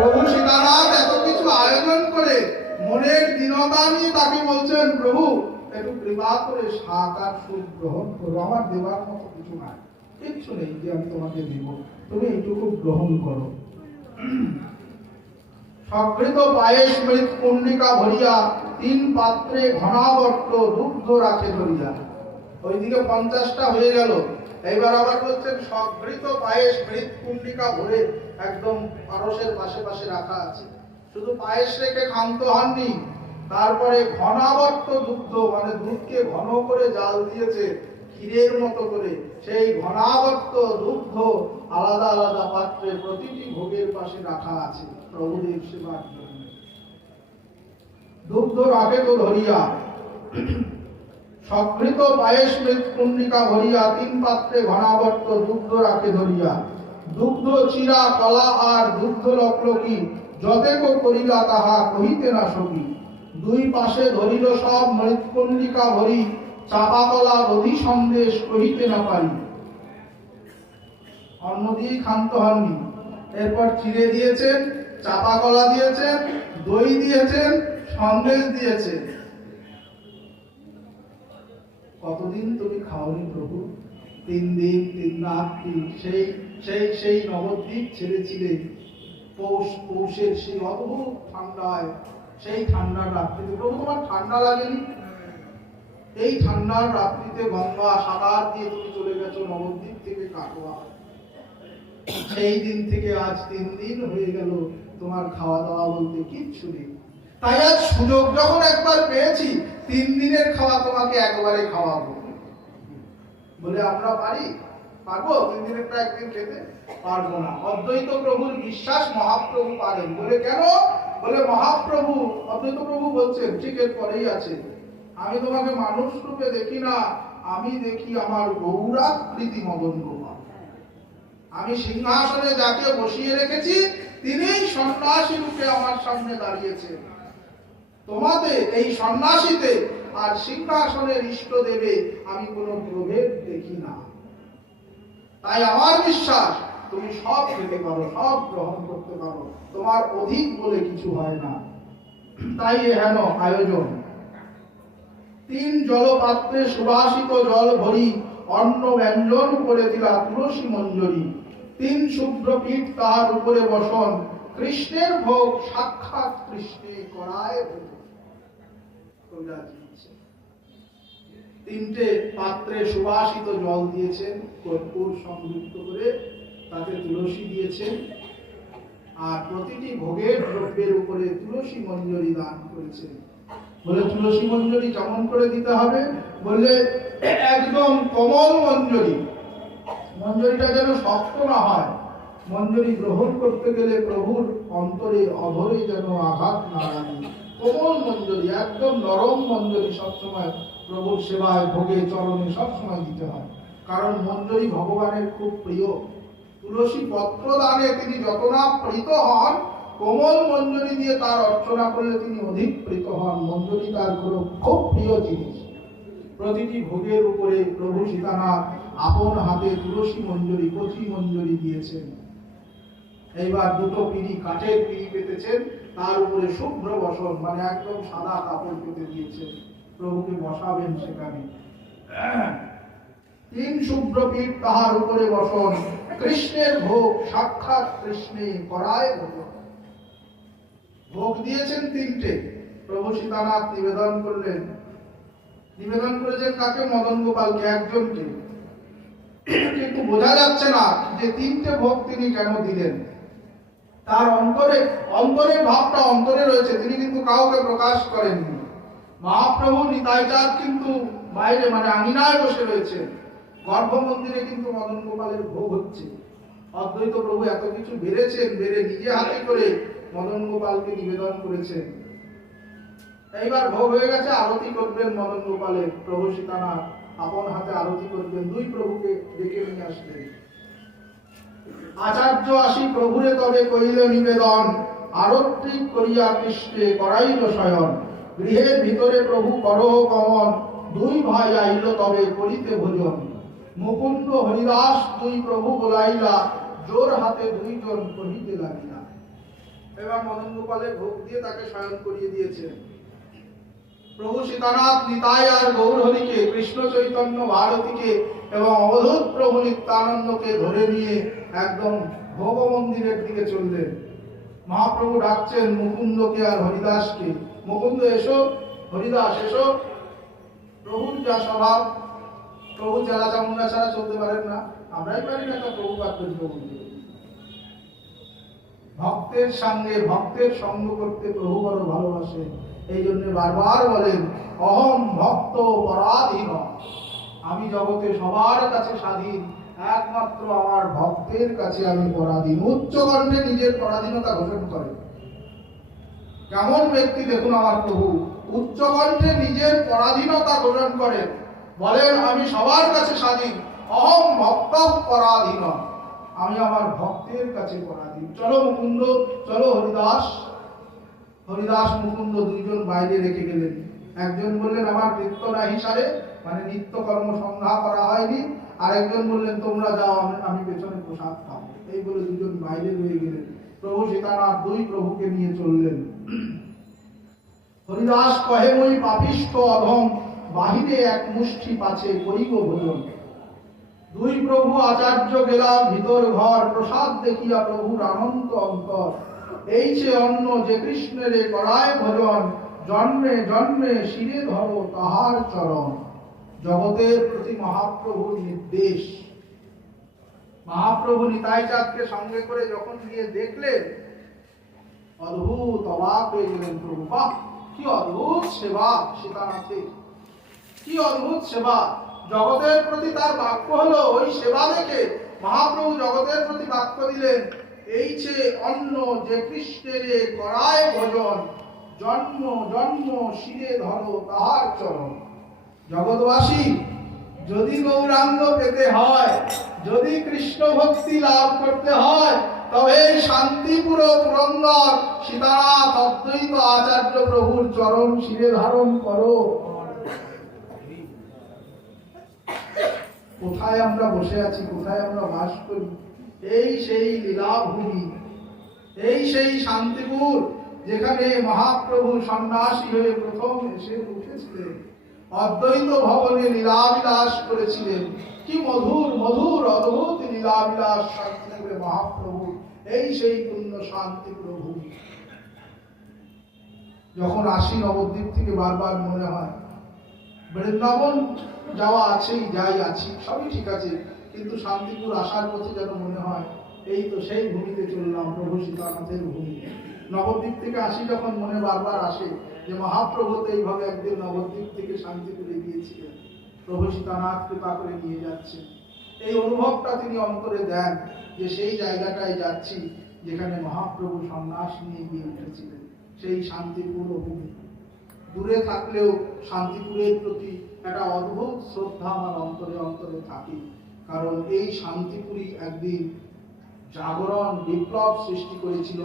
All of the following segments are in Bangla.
প্রভু সীতানাথ এত কিছু আয়োজন করে মনের দীনতা নিয়ে তাকে বলছেন, প্রভু একটু কৃপা করে শাক আর সুখ গ্রহণ করো, আমার দেবার মতো কিছু নাই, কিচ্ছু নেই যে আমি তোমাকে দেব, তুমি এইটুকু গ্রহণ করো। সকৃত পায়েস মৃত কুণ্ডিকা ভরিয়া 3 পাত্রে ঘনাবর্ত দুগ্ধ রাখে ধরিয়া। ওইদিকে 50টা হয়ে গেল, এইবার আবার বলছেন সকৃত পায়েস মৃত কুণ্ডিকা ভরে একদম পারসের পাশে পাশে রাখা আছে, শুধু পায়েস রেখে ক্ষান্ত হননি, তারপরে ঘনাবর্ত দুগ্ধ মানে দুধকে ঘন করে জাল দিয়েছে ক্ষীরের মতো করে, সেই ঘনাবর্ত দুগ্ধ আলাদা আলাদা পাত্রে প্রতিটি ভোগের পাশে রাখা আছে প্রভুদেব সেবার জন্য। দুগ্ধ রাখে তো ধরিয়া সকৃত পায়েস মৃত কুণ্ডিকা ভরিয়া 3 পাত্রে ঘনাবর্ত দুগ্ধ রাখে ধরিয়া। দুগ্ধ চিরা কলা আর দুগ্ধ লকলকি যতেক করিলা তাহা কহিতে না সকি। 2 পাশে ধরিল সব মৃত কুণ্ডিকা ভরি, চাপা কলা দধি সন্দেশ কহিতে না পারি। অন্ন দিয়ে ক্ষান্ত হননি, এরপর চিড়ে দিয়েছেন, চাপা কলা দিয়েছেন, দই দিয়েছেন, সন্দেশ দিয়েছেন। কতদিন তুমি খাওনি প্রভু? 3 দিন 3 রাত্রি। সেই নবদ্বীপ ছেড়েছিলে পৌষের সেই অদ্ভুত ঠান্ডায়, সেই ঠান্ডার রাত্রিতে প্রভু তোমার ঠান্ডা লাগেনি? এই ঠান্ডার রাত্রিতে গঙ্গা সাগর দিয়ে তুমি চলে গেছো নবদ্বীপ থেকে কাটোয়া। সেই দিন থেকে আজ 3 দিন হয়ে গেল, তোমার খাওয়া দাওয়া বলতে কিচ্ছু নেই। তাই আজ সুযোগ যখন একবার পেয়েছি, 3 দিনের খাওয়া তোমাকে একবারে খাওয়াবো। বলে আমরা পারবো 3 দিনেরটা একদিন খেতে? পারবো না। অদ্বৈত প্রভুর বিশ্বাস মহাপ্রভু পারেন। বলে কেন? বলে মহাপ্রভু, অদ্বৈত প্রভু বলছেন, ঠিক এর পরেই আছে, আমি তোমাকে মানুষ রূপে দেখি না, আমি দেখি আমার গৌরাকৃতি মদন গোপাল। আমি সিংহাসনে যাকে বসিয়ে রেখেছি তিনিই সন্ন্যাসী রূপে আমার সামনে দাঁড়িয়েছে। তোমাদের এই সন্ন্যাসীতে আর সিংহাসনের ইষ্ট দেবে আমি কোনো প্রভেদ দেখি না। তাই আমার বিশ্বাস তুমি সব খেতে পারো, সব গ্রহণ করতে পারো, তোমার অধিক বলে কিছু হয় না। তাই হেন আয়োজন। 3 জলপাত্রে সুবাসিত জল ভরি অন্ন ব্যঞ্জন করে দিলা তুলসী মঞ্জরি। 3 শুভ্র পীঠ তাহার উপরে বসন, কৃষ্ণের ভোগ সাক্ষাৎ কৃষ্ণে করায় ভোগ। 3টে পাত্রে সুবাসিত জল দিয়েছেন, কর্পূর সংযুক্ত করে, তাতে তুলসী দিয়েছেন, আর প্রতিটি ভোগের দ্রব্যের উপরে তুলসী মঞ্জরি দান করেছেন। বলে তুলসী মঞ্জরি কেমন করে দিতে হবে? বললে একদম কোমল মঞ্জরি, মঞ্জরিটা যেন শক্ত না হয়। মঞ্জরি গ্রহণ করতে গেলে প্রভুর অন্তরে অধরে যেন আঘাত না লাগে। কোমল মঞ্জরি, একদম নরম মঞ্জরি সবসময় প্রভুর সেবায়, ভোগে, চরণে সবসময় দিতে হয়। কারণ মঞ্জরি ভগবানের খুব প্রিয়। তুলসী পত্র দানে তিনি যত না প্রীত হন, কোমল মঞ্জরি দিয়ে তার অর্চনা করলে তিনি অধিক প্রীত হন। মঞ্জরি তার খুব প্রিয় জিনিস। প্রতিটি ভোগের উপরে প্রভু সীতানাথ আপন হাতে তুলসী মঞ্জরি, কচি মঞ্জরি দিয়েছেন। এইবার 2টো পিঁড়ি, কাঠের পিঁড়ি পেতেছেন, তার উপরে শুভ্র বসন মানে একদম সাদা কাপড় পেতে দিয়েছেন, প্রভুকে বসাবেন সেখানে। 3 শুভ্র পীঠ তাহার উপরে বসন, কৃষ্ণের ভোগ সাক্ষাৎ কৃষ্ণে করায় ভোগ। ভোগ দিয়েছেন 3টে, প্রভু সীতানাথ নিবেদন করলেন। নিবেদন করেছেন কাকে? মদন গোপালকে, একজনকে। কিন্তু বোঝা যাচ্ছে না যে 3টে ভোগ তিনি কেন দিলেন। তার অন্তরের ভাবটা অন্তরে রয়েছে, তিনি কিন্তু কাউকে প্রকাশ করেননি। মহাপ্রভু নিতাই চাঁদ কিন্তু বাইরে মানে আঙিনায় বসে রয়েছেন, গর্ভ মন্দিরে কিন্তু মদন গোপালের ভোগ হচ্ছে। অদ্বৈত প্রভু এত কিছু বেড়েছেন, বেড়ে নিজে হাতে করে মদন গোপালকে নিবেদন করেছেন। এইবার ভোগ হয়ে গেছে, আরতি করবেন মদন গোপালের। প্রভু সীতানাথ আপন হাতে আরতি করবেন। 2 প্রভুকে ডেকে নিয়ে আসলেন। আচার্য আসি প্রভুরে তবে কইল নিবেদন, আরতি করিয়া কৃষ্ণে করাইল শয়ন। গৃহের ভিতরে প্রভু করহ গমন, 2 ভাই আইল তবে করিতে ভোজন। মুকুন্দ হরিদাস 2 প্রভু বলাইলা, জোর হাতে 2 জন কহিতে লাগিলা। এবার মদন গোপালে ভোগ দিয়ে তাকে শয়ন করিয়ে দিয়েছেন। প্রভু সীতানাথ নিতাই আর গৌরহরিকে, কৃষ্ণ চৈতন্য ভারতীকে এবং অবধূত প্রভু নিত্যানন্দকে ধরে নিয়ে একদম ভোগ মন্দিরের দিকে চললেন। মহাপ্রভু ডাকছেন মুকুন্দকে আর হরিদাসকে, মুকুন্দ এসো, হরিদাস এসো। প্রভুর যা স্বভাব, প্রভু চেলা চামুন্ডা ছাড়া চলতে পারেন না, আমরাই পারি না, একটা প্রভু পাচ্ছেন। প্রভু ভক্তের সঙ্গে ভক্তের সঙ্গ করতে প্রভু বড় ভালোবাসে, এই জন্য বারবার বলেন অহম ভক্ত পরাধীন, আমি জগতে সবার কাছে স্বাধীন, একমাত্র আমার ভক্তের কাছে আমি পরাধীন। উচ্চ কণ্ঠে নিজের পরাধীনতা ঘোষণা করেন। কেমন ব্যক্তি দেখুন আমার প্রভু, উচ্চ কণ্ঠে নিজের পরাধীনতা ঘোষণা করেন, বলেন আমি সবার কাছে স্বাধীন, অহম ভক্ত পরাধীন, আমি আমার ভক্তের কাছে পরাধীন। চলো মুকুন্দ, চলো হরিদাস। হরিদাস মুকুন্দ দুইজন বাইরে রেখে গেলেন। একজন বললেন আমার নিত্য নাহি সারে, মানে নিত্য কর্ম সন্ধ্যা করা হয়নি। আর একজন বললেন তোমরা যাও, আমি পেছনে প্রসাদ খাবো। এই বলে দুজন বাইরে রয়ে গেলেন। প্রভু সীতানাথ দুই প্রভুকে নিয়ে চললেন। হরিদাস কহে মই পাপিষ্ঠ অধম, বাহিরে এক মুষ্টি পাছে করিব ভোজন। দুই প্রভু আচার্য গেলা ভিতর ঘর, প্রসাদ দেখিয়া প্রভুর আনন্দ অন্তর। এই সে অন্ন যে কৃষ্ণের করায় ভজন, জন্মে জন্মে শিরে ধরো তাহার চরণ। জগতের প্রতি মহাপ্রভুর নির্দেশ। মহাপ্রভু নিতাই চাঁদকে সঙ্গে করে যখন গিয়ে দেখলেন, অদ্ভুত অবাক হয়ে গেলেন প্রভু। বাহ, কি অদ্ভুত সেবা সীতানাথের, কি অদ্ভুত সেবা। জগতের প্রতি তার বাক্য হলো, ওই সেবা দেখে মহাপ্রভু জগতের প্রতি বাক্য দিলেন, এই যে অন্ন যে কৃষ্ণের করায় ভজন, জন্ম জন্ম শিরে ধরো তাহার চরণ। জগৎবাসী, যদি গৌরাঙ্গ পেতে হয়, যদি কৃষ্ণ ভক্তি লাভ করতে হয়, তবে শান্তিপুর পুরন্দর সীতানাথ অদ্বৈত আচার্য প্রভুর চরণ শিরে ধারণ করো। কোথায় আমরা বসে আছি, কোথায় আমরা বাস করি? এই সেই লীলাভূমি, এই সেই শান্তিপুর, যেখানে মহাপ্রভু সন্ন্যাসী হয়ে প্রথম এসে উঠেছিলেন, অদ্বৈত ভবনে লীলাবিলাস করেছিলেন। কি মধুর মধুর অদ্ভুত লীলাবিলাস শান্তিপুরে মহাপ্রভু, এই সেই পূর্ণ শান্তিপুর ভূমি। যখন আসি নবদ্বীপ থেকে বারবার মনে হয় বৃন্দাবন যাওয়া আছেই, যাই আছি, সবই ঠিক আছে, কিন্তু শান্তিপুর আসার পথে যেন মনে হয় এই তো সেই ভূমিতে চললাম, প্রভু সীতানাথের ভূমি। নবদ্বীপ থেকে আসি যখন মনে বারবার আসে যে মহাপ্রভু তো এইভাবে একদিন নবদ্বীপ থেকে শান্তিপুরে গিয়েছিলেন, প্রভু সীতানাথ কৃপা করে নিয়ে যাচ্ছেন। এই অনুভবটা তিনি অন্তরে দেন যে সেই জায়গাটায় যাচ্ছি যেখানে মহাপ্রভু সন্ন্যাস নিয়ে গিয়ে উঠেছিলেন, সেই শান্তিপুর ভূমি। দূরে থাকলেও শান্তিপুরের প্রতি একটা অদ্ভুত শ্রদ্ধা আমার অন্তরে অন্তরে থাকে, কারণ এই শান্তিপুরই একদিন জাগরণ বিপ্লব সৃষ্টি করেছিল।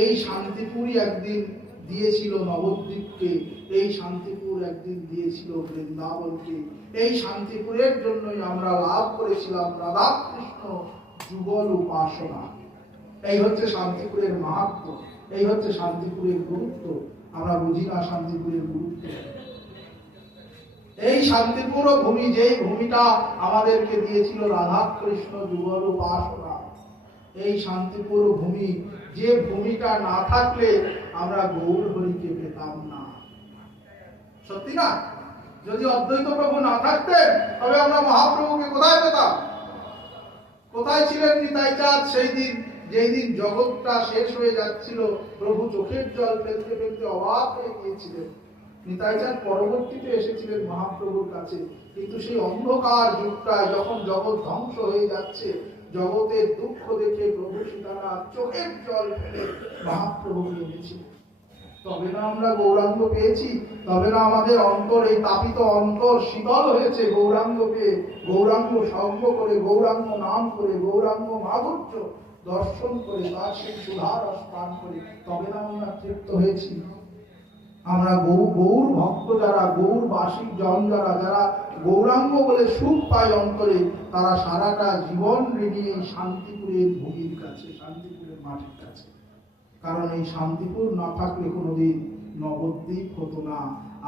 এই শান্তিপুরই একদিন দিয়েছিল নবদ্বীপকে, এই শান্তিপুর একদিন দিয়েছিল বৃন্দাবনকে। এই শান্তিপুরের জন্যই আমরা লাভ করেছিলাম রাধা কৃষ্ণ যুগল উপাসনা। এই হচ্ছে শান্তিপুরের মাহাত্ম্য, এই হচ্ছে শান্তিপুরের গুরুত্ব। আমরা বুঝি না শান্তিপুরের গুরুত্ব। এই শান্তিপুর ভূমি, যেই ভূমিটা আমাদেরকে দিয়েছিল রাধা কৃষ্ণ যুগল উপাসনা, এই শান্তিপুর ভূমি, যে ভূমিটা না থাকলে আমরা গৌর হরিকে পেতাম না। সত্যি না? যদি অদ্বৈত প্রভু না থাকতেন তবে আমরা মহাপ্রভুকে কোথায় পেতাম? কোথায় ছিলেন নিতাই চাঁদ সেই দিন, যেই দিন জগৎটা শেষ হয়ে যাচ্ছিল? প্রভু চোখের জল ফেলতে ফেলতে অবাক হয়ে গিয়েছিলেন। নিতাই চাঁদ পরবর্তীতে এসেছিলেন মহাপ্রভুর কাছে, কিন্তু সেই অন্ধকার যুগটায় যখন জগৎ ধ্বংস হয়ে যাচ্ছে, জগতের দুঃখ দেখে প্রভু সীতানাথ চোখের জল ফেলে মহাপ্রভুকে এনেছিলেন। তবে না আমরা গৌরাঙ্গ পেয়েছি, তবে না আমাদের অন্তর, এই তাপিত অন্তর শীতল হয়েছে গৌরাঙ্গকে, গৌরাঙ্গ সঙ্গ করে, গৌরাঙ্গ নাম করে, গৌরাঙ্গ মাধুর্য দর্শন করে, তার সেই সুধারস পান করে, তবে না আমরা তৃপ্ত হয়েছি। আমরা গৌর ভক্ত যারা, গৌরবাসী জন যারা, যারা গৌরাঙ্গ বলে সুখ পায় অন্তরে, তারা সারাটা জীবন ঋণী এই শান্তিপুরের ভূমির কাছে, শান্তিপুরের মাটির কাছে। কারণ এই শান্তিপুর না থাকলে কোনোদিন নবদ্বীপ হতো না।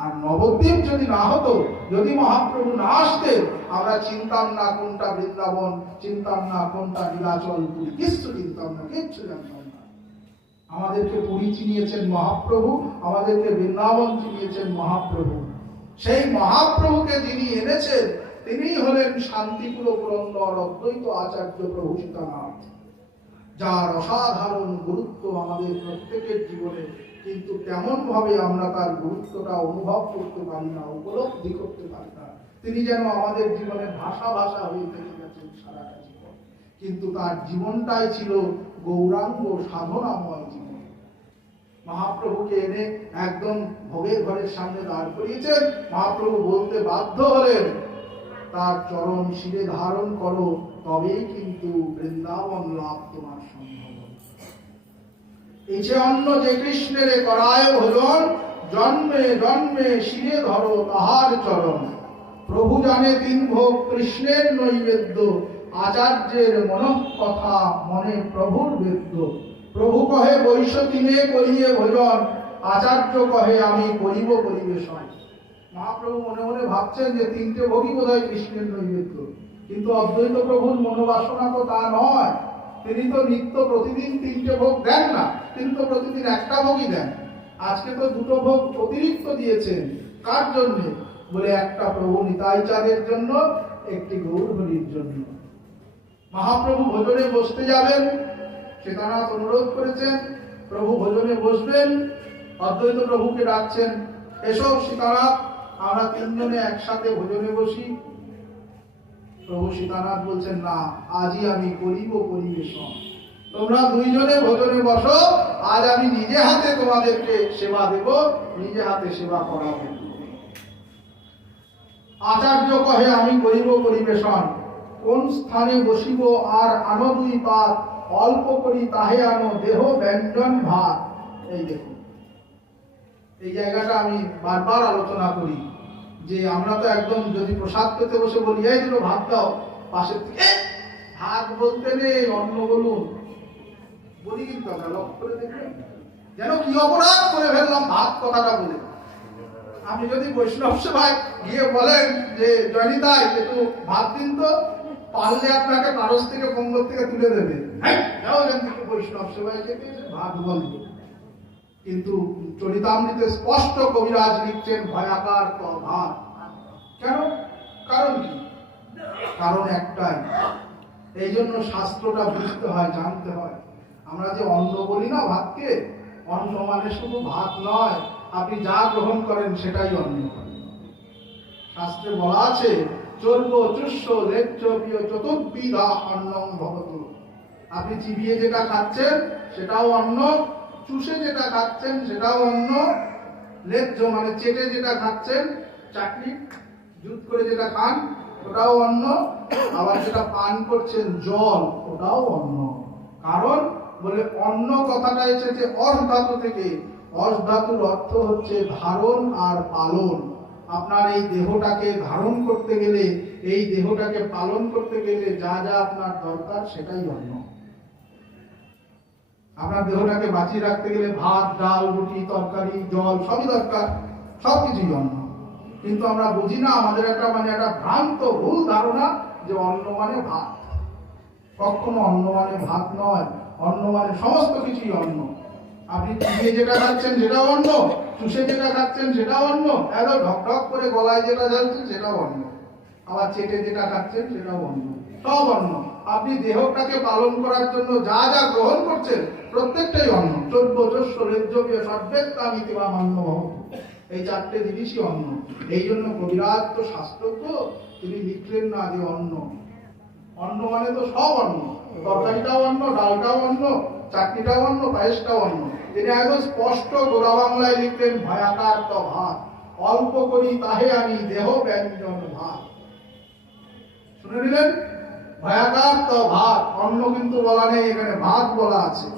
আর নবদ্বীপ যদি না হতো, যদি মহাপ্রভু না আসতেন, আমরা চিনতাম না কোনটা বৃন্দাবন, চিনতাম না কোনটা নীলাচল পুরী, কিচ্ছু চিনতাম না, কিচ্ছু জানতাম না। আমাদেরকে পুরী চিনিয়েছেন মহাপ্রভু, আমাদেরকে বৃন্দাবন চিনিয়েছেন মহাপ্রভু। সেই মহাপ্রভুকে যিনি এনেছেন তিনি হলেন শান্তিপুর পুরন্দর অদ্বৈত আচার্য প্রভু সীতানাথ, যার অসাধারণ গুরুত্ব আমাদের প্রত্যেকের জীবনে, কিন্তু তেমন ভাবে আমরা তার গুরুত্বটা অনুভব করতে পারি না, উপলব্ধি করতে পারি না। তিনি যেন আমাদের জীবনে ভাষা ভাষা হয়ে থেকে গেছেন সারাটা জীবন, কিন্তু তার জীবনটাই ছিল গৌরাঙ্গ সাধনাময় জীবন। মহাপ্রভুকে এনে একদম ভোগের ঘরের সামনে দাঁড় করিয়েছেন। মহাপ্রভু বলতে বাধ্য হলেন, তার চরণ শিরে ধারণ করো, তবেই কিন্তু বৃন্দাবন লাভ তোমার সম্ভব। এই যে অন্য যে কৃষ্ণের করায় ভোজন, জন্মে জন্মে শিরে ধরো তাহার চরণ। প্রভু জানে তিন ভোগ কৃষ্ণের নৈবেদ্য, আচার্যের মনঃ কথা মনে প্রভুর বেদ্য। প্রভু কহে বৈশ্য তিনে করিয়ে ভোজন, আচার্য কহে আমি করিব পরিবেশন। মহাপ্রভু মনে মনে ভাবছেন যে তিনটে ভোগই বোধহয় কৃষ্ণের নৈবেদ্য, কিন্তু অদ্বৈত প্রভুর মনোবাসনা তো তা নয়। তিনি তো নিত্য প্রতিদিন তিনটে ভোগ দেন না, তিনি তো প্রতিদিন একটা ভোগই দেন। আজকে তো দুটো ভোগ অতিরিক্ত দিয়েছেন। কার জন্য? বলে একটা প্রভু নিতাই চাঁদের জন্য, একটি গৌর হরির জন্য। মহাপ্রভু ভোজনে বসতে যাবেন, সীতানাথ অনুরোধ করেছেন প্রভু ভোজনে বসবেন। অদ্বৈত প্রভুকে ডাকছেন, এসো সীতানাথ, আমরা তিনজনে একসাথে ভোজনে বসি। প্রভু সীতানাথ বলছেন, না, আজই আমি করিব পরিবেশন। তোমরা দুইজনে ভোজনে বসো, আজ আমি নিজে হাতে তোমাদেরকে সেবা দেব, নিজে হাতে সেবা করাবো। আচার্য কহে আমি করিব পরিবেশন, কোন স্থানে বসিব আর আনো দুই পাত, অল্প করি তাহে আনো দেহ ব্যঞ্জন ভাত। এই দেখুন, এই জায়গাটা আমি বারবার আলোচনা করি যে আমরা তো একদম যদি প্রসাদ পেতে বসে বলি এই দুটো ভাত দাও, পাশের থেকে ভাত বলতে নেই অন্ন বলুন বলি, কিন্তু আমরা লক্ষ্য করে দেখবেন যেন কি অপরাধ করে ফেললাম ভাত কথাটা বলে। আপনি যদি বৈষ্ণব সেবায় গিয়ে বলেন যে জয়নিতাই একটু ভাত দিন তো, পারলে আপনাকে পারস থেকে পঙ্গল থেকে তুলে দেবে, বৈষ্ণব সেবায় থেকে ভাত বলবে। কিন্তু চরিতামৃতে স্পষ্ট কবিরাজ লিখছেন ভয়াকার ভাত। কেন? কারণ কি? কারণ একটাই, এই জন্য শাস্ত্রটা বুঝতে হয়, জানতে হয়। আমরা যে অন্ন বলি না ভাতকে, অন্ন মানে শুধু ভাত নয়, আপনি যা গ্রহণ করেন সেটাই অন্ন। শাস্ত্রে বলা আছে চর্ব চুষ্য লেচ্ছ প্রিয় চতুর্বিধা অন্নং ভবতু। আপনি চিবিয়ে যেটা খাচ্ছেন সেটাও অন্ন, চুষে যেটা খাচ্ছেন সেটাও অন্ন, লেজ্জ মানে চেটে যেটা খাচ্ছেন, চাটনি জুত করে যেটা খান ওটাও অন্ন, আবার যেটা পান করছেন জল ওটাও অন্ন। কারণ বলে অন্ন কথাটা এসেছে অস ধাতু থেকে। অস ধাতুর অর্থ হচ্ছে ধারণ আর পালন। আপনার এই দেহটাকে ধারণ করতে গেলে, এই দেহটাকে পালন করতে গেলে যা যা আপনার দরকার সেটাই অন্ন। আপনার দেহটাকে বাঁচিয়ে রাখতে গেলে ভাত, ডাল, রুটি, তরকারি, জল সবই দরকার, সবকিছুই অন্ন। কিন্তু আমরা বুঝি না, আমাদের একটা ভ্রান্ত ভুল ধারণা যে অন্ন মানে ভাত। কখনো অন্ন মানে ভাত নয়, অন্ন মানে সমস্ত কিছুই অন্ন। আপনি চিবিয়ে যেটা খাচ্ছেন সেটাও অন্ন, চুষে যেটা খাচ্ছেন সেটাও অন্ন, এত ঢক ঢক করে গলায় যেটা ঢালছেন সেটাও অন্ন, আবার চেটে যেটা খাচ্ছেন সেটাও অন্ন, সব অন্ন। আপনি দেহটাকে পালন করার জন্য যা যা গ্রহণ করছেন প্রত্যেকটাই অন্ন। চর্ব চস্য লেজ্জপীয় সর্বেত্তামিতি বা অন্ন, এই চারটে জিনিসই অন্ন। এই জন্য কবিরাজ তো শাস্ত্রজ্ঞ, তিনি লিখলেন না যে অন্ন। অন্ন মানে তো সব অন্ন, তরকারিটাও অন্ন, ডালটাও অন্ন, চাটনিটাও অন্ন, পায়েসটাও অন্ন। তিনি একদম স্পষ্ট গোড়া বাংলায় লিখলেন ভয়াকার তো ভাত, অল্প করি তাহে আমি দেহ ব্যঞ্জন ভাত। শুনে নিলেন? ভয়াকার তো ভাত, অন্ন কিন্তু বলা নেই এখানে, ভাত বলা আছে।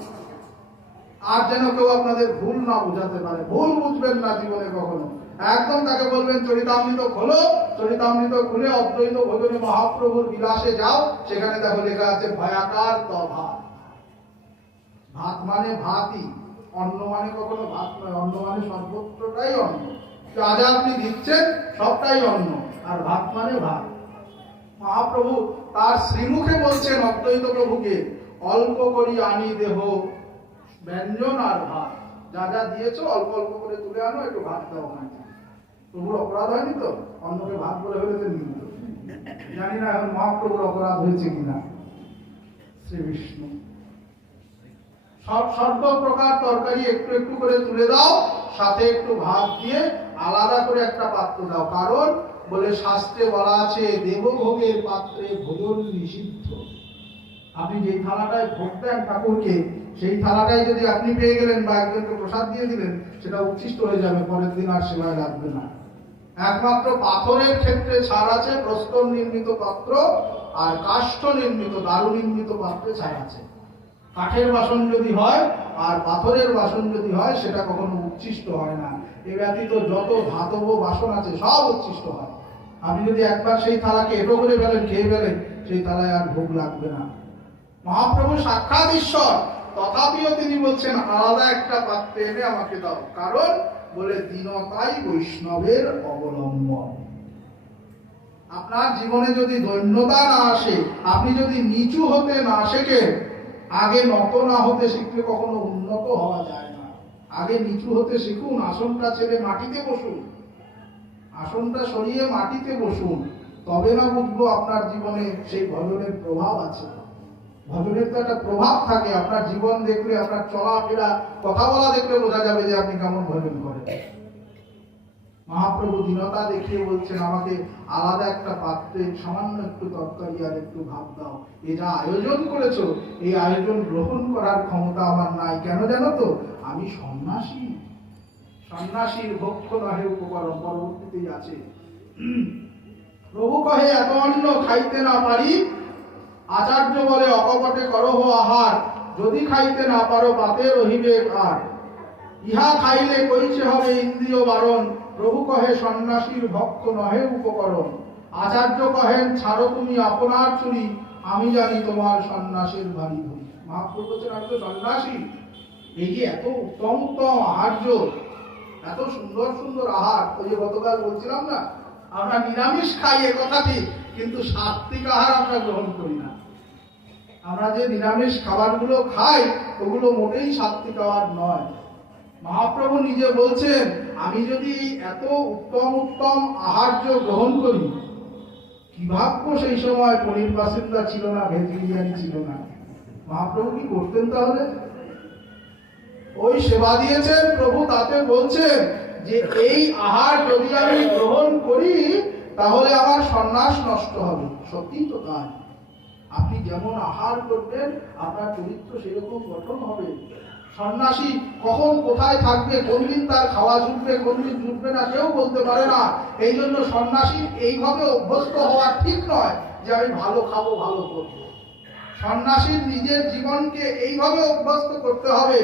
আর যেন কেউ আপনাদের ভুল না বুঝাতে পারে, ভুল বুঝবেন না জীবনে কখনো। একদম তাকে বলবেন চরিতামৃত খোলো, চরিতামৃত খুলে অদ্বৈত ভোজনে মহাপ্রভুর বিলাসে যাও, সেখানে দেখো লেখা আছে ভয়াকার তো ভাত। ভাত মানে ভাতই, অন্ন মানে কখনো ভাত নয়। অন্ন মানে সর্বত্রটাই অন্ন, যা যা আপনি দিচ্ছেন সবটাই অন্ন, আর ভাত মানে ভাত। মহাপ্রভু তার শ্রীমুখে বলছেন অদ্বৈত প্রভুকে, অল্প করি আনি দেহ ব্যঞ্জন আর ভাত, যা যা দিয়েছো অল্প অল্প করে তুলে আনো, একটু ভাত দাও না। প্রভুর অপরাধ হয়নি তো? অন্নকে ভাত বলে ফেলেছেন কিন্তু, জানি না এখন মহাপ্রভুর অপরাধ হয়েছে কিনা। শ্রী বিষ্ণু সর্ব প্রকার তরকারি একটু একটু করে তুলে দাও, সাথে একটু ভাত দিয়ে আলাদা করে একটা পাত্র দাও। কারণ বলে শাস্ত্রে বলা আছে, দেবভোগের পাত্রে ভোজন নিষিদ্ধ। আপনি যেই থালাটায় ভোগ দেন ঠাকুরকে, সেই থালাটাই যদি আপনি পেয়ে গেলেন বা একজনকে প্রসাদ দিয়ে দিলেন, সেটা উচ্ছিষ্ট হয়ে যাবে, পরের দিন আর সেবায় লাগবে না। একমাত্র পাথরের ক্ষেত্রে ছাড় আছে, প্রস্তর নির্মিত পাত্র আর কাষ্ঠ নির্মিত দারু নির্মিত পাত্রে ছাড় আছে। কাঠের বাসন যদি হয় আর পাথরের বাসন যদি হয়, সেটা কখনো উচ্ছিষ্ট হয় না। এ ব্যতীত যত ধাতব বাসন আছে সব উচ্ছিষ্ট হয়। আপনি যদি একবার সেই থালাকে এটো করে ফেলেন, খেয়ে ফেলেন, সেই থালায় আর ভোগ লাগবে না। মহাপ্রভু সাক্ষাৎ ঈশ্বর, তথাপিও তিনি বলছেন আলাদা একটা পাত্রে এনে আমাকে দাও। কারণ বলে দীনতাই বৈষ্ণবের অবলম্বন। আপনার জীবনে যদি দৈন্যতা না আসে, আপনি যদি নিচু হতে না শেখেন, আগে নত না হতে শিখলে কখনো উন্নত হওয়া যায় না। আগে নিচু হতে শিখুন, আসনটা ছেড়ে মাটিতে বসুন, আসনটা সরিয়ে মাটিতে বসুন, তবে না বুঝবো আপনার জীবনে সেই ভজনের প্রভাব আছে। ভজনের তো একটা প্রভাব থাকে, আপনার জীবন দেখলে, আপনার চলাফেরা, কথা বলা দেখলে বোঝা যাবে যে আপনি কেমন ভজন করেন। মহাপ্রভু দীনতা দেখিয়ে বলছেন, আমাকে আলাদা একটা পাত্রে সামান্য একটু তরকারি আর একটু ভাত দাও। এ যা আয়োজন করেছো, এই আয়োজন গ্রহণ করার ক্ষমতা আমার নাই। কেন জানো তো? আমি সন্ন্যাসী। সন্ন্যাসীর ভক্ষ নহে উপকরণ, পরবর্তীতেই আছে। প্রভু কহে, এত অন্ন খাইতে না পারি, আচার্য বলে অকপটে করহ আহার, যদি খাইতে না পারো পাতে রহিবে আর, ইহা খাইলে কইছে হবে ইন্দ্রিয় বারণ, প্রভু কহে সন্ন্যাসীর ভক্ষ নহে উপকরণ। আচার্য কহেন, ছাড়ো তুমি আপনার চুরি, আমি জানি তোমার সন্ন্যাসীর ভারী ধরি। মহাপ্রভু বলছেন, আমি তো সন্ন্যাসী। এই যে এত উত্তম উত্তম আহার্য, এত সুন্দর সুন্দর আহার, ওই যে গতকাল বলছিলাম না, আমরা নিরামিষ খাই এ কথা ঠিক, কিন্তু সাত্বিক আহার আমরা গ্রহণ করি না। আমরা যে নিরামিষ খাবারগুলো খাই, ওগুলো মোটেই সাত্বিক আহার নয়। মহাপ্রভু নিজে বলছেন, আমি যদি এত উত্তম উত্তম আহার্য গ্রহণ করি, কি ভাগ্য সেই সময় পনির বাসিন্দা ছিল না, ভেজ বিরিয়ানি ছিল না। মহাপ্রভু কি করতেন তাহলে? ওই সেবা দিয়েছেন প্রভু, তাতে বলছেন যে এই আহার যদি আমি গ্রহণ করি, তাহলে আমার সন্ন্যাস নষ্ট হবে। সত্যি তো তাই। আপনি যেমন আহার করবেন, আপনার চরিত্র সেরকম গঠন হবে। সন্ন্যাসী কখন কোথায় থাকবে, কোন দিন তার খাওয়া জুটবে, কোন দিন জুটবে না, কেউ বলতে পারে না। এই জন্য সন্ন্যাসী এইভাবে অভ্যস্ত হওয়া ঠিক নয় যে আমি ভালো খাবো, ভালো করবো। সন্ন্যাসীর নিজের জীবনকে এইভাবে অভ্যস্ত করতে হবে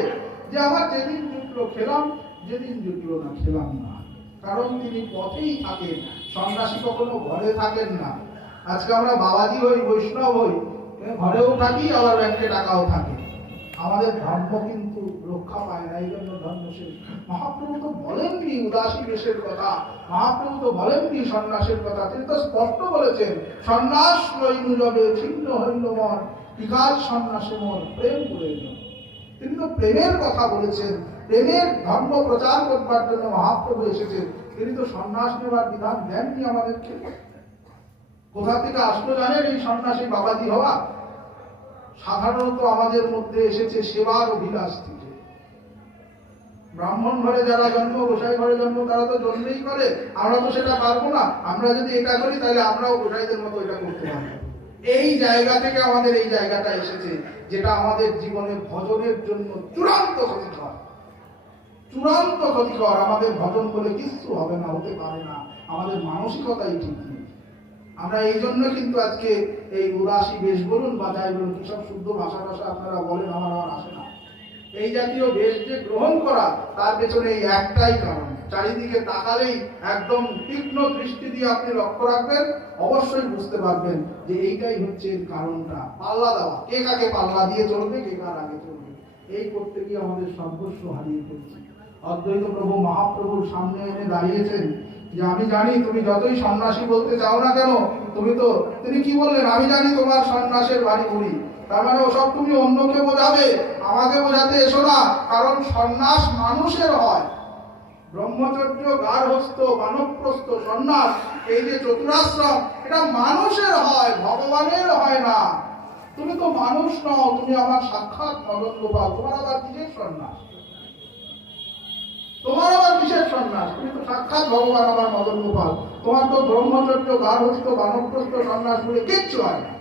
যে আমার যেদিন জুটলো খেলাম, যেদিন জুটলো না খেলাম না। কারণ তিনি পথেই থাকেন, সন্ন্যাসী কখনো ঘরে থাকেন না। আজকে আমরা বাবাজি হই, বৈষ্ণব হই, ঘরেও থাকি, আবার ব্যাংকে টাকাও থাকে। আমাদের ধর্ম কিন্তু রক্ষা পায় না। এই জন্য ধর্মশেষ। মহাপ্রভু তো বলেননি উদাসী বেশের কথা, মহাপ্রভু তো বলেননি সন্ন্যাসের কথা। তিনি তো স্পষ্ট বলেছেন, সন্ন্যাস লইনু যবে ছিন্ন হইল মন, বিকাশ সন্ন্যাসে মন প্রেম প্রয়োজন। তিনি তো প্রেমের কথা বলেছেন, প্রেমের ধর্ম প্রচার করবার জন্য মহাপ্রভু এসেছেন। তিনি তো সন্ন্যাস নেবার বিধান দেননি আমাদেরকে। কোথা থেকে আসলো জানেন এই সন্ন্যাসী বাবাজি হওয়া? সাধারণত আমাদের মধ্যে এসেছে সেবার অভিলাষ থেকে। ব্রাহ্মণ ঘরে যারা জন্ম, গোসাই ঘরে জন্ম, তারা তো জন্মেই করে, আমরা তো সেটা পারবো না। আমরা যদি এটা করি, তাহলে আমরাও গোসাইদের মতো এটা করতে পারবো। এই জায়গা থেকে আমাদের এই জায়গাটা এসেছে, যেটা আমাদের জীবনে ভজনের জন্য চূড়ান্ত ক্ষতিকর। চূড়ান্ত ক্ষতিকর। আমাদের ভজন বলে কিছু হবে না, হতে পারে না। আমাদের মানসিকতাই ঠিক নেই। আমরা এই জন্য কিন্তু আজকে এই উদাসী বেশ বলুন বা যাই বলুন, কি সব শুদ্ধ ভাষা আপনারা বলেন, আমার আসে না। এই জাতীয় বেশ যে গ্রহণ করা, তার পেছনে এই একটাই কারণ। চারিদিকে তাকালেই একদম তীক্ষ্ণ দৃষ্টি দিয়ে আপনি লক্ষ্য রাখবেন, অবশ্যই বুঝতে পারবেন যে এইটাই হচ্ছে এর কারণটা। পাল্লা দেওয়া, কে কাকে পাল্লা দিয়ে চলবে, কে কার আগে চলবে। এই করতে গিয়ে আমাদের সর্বস্ব হারিয়ে ফেলছি। অদ্বৈত প্রভু মহাপ্রভুর সামনে এনে দাঁড়িয়েছেন যে আমি জানি তুমি যতই সন্ন্যাসী বলতে চাও না কেন, তিনি কি বললেন, আমি জানি তোমার সন্ন্যাসের বাড়ি বুড়ি, তার মানে ওসব তুমি অন্যকে বোঝাবে, আমাকে বোঝাতে এসো না। কারণ সন্ন্যাস মানুষের হয়, ব্রহ্মচর্য, গার্হস্থ্য, বানপ্রস্থ, সন্ন্যাস, এই যে চতুরাশ্রম, এটা মানুষের হয়, ভগবানের হয় না। তুমি তো মানুষ নও, তুমি আমার সাক্ষাৎ মদন গোপাল, তোমার আবার কিসের সন্ন্যাস? তোমার আবার কিসের সন্ন্যাস? তুমি তো সাক্ষাৎ ভগবান আমার মদন গোপাল, তোমার তো ব্রহ্মচর্য, গার্হস্থ্য, বানপ্রস্থ, সন্ন্যাস বলে কিচ্ছু হয় না।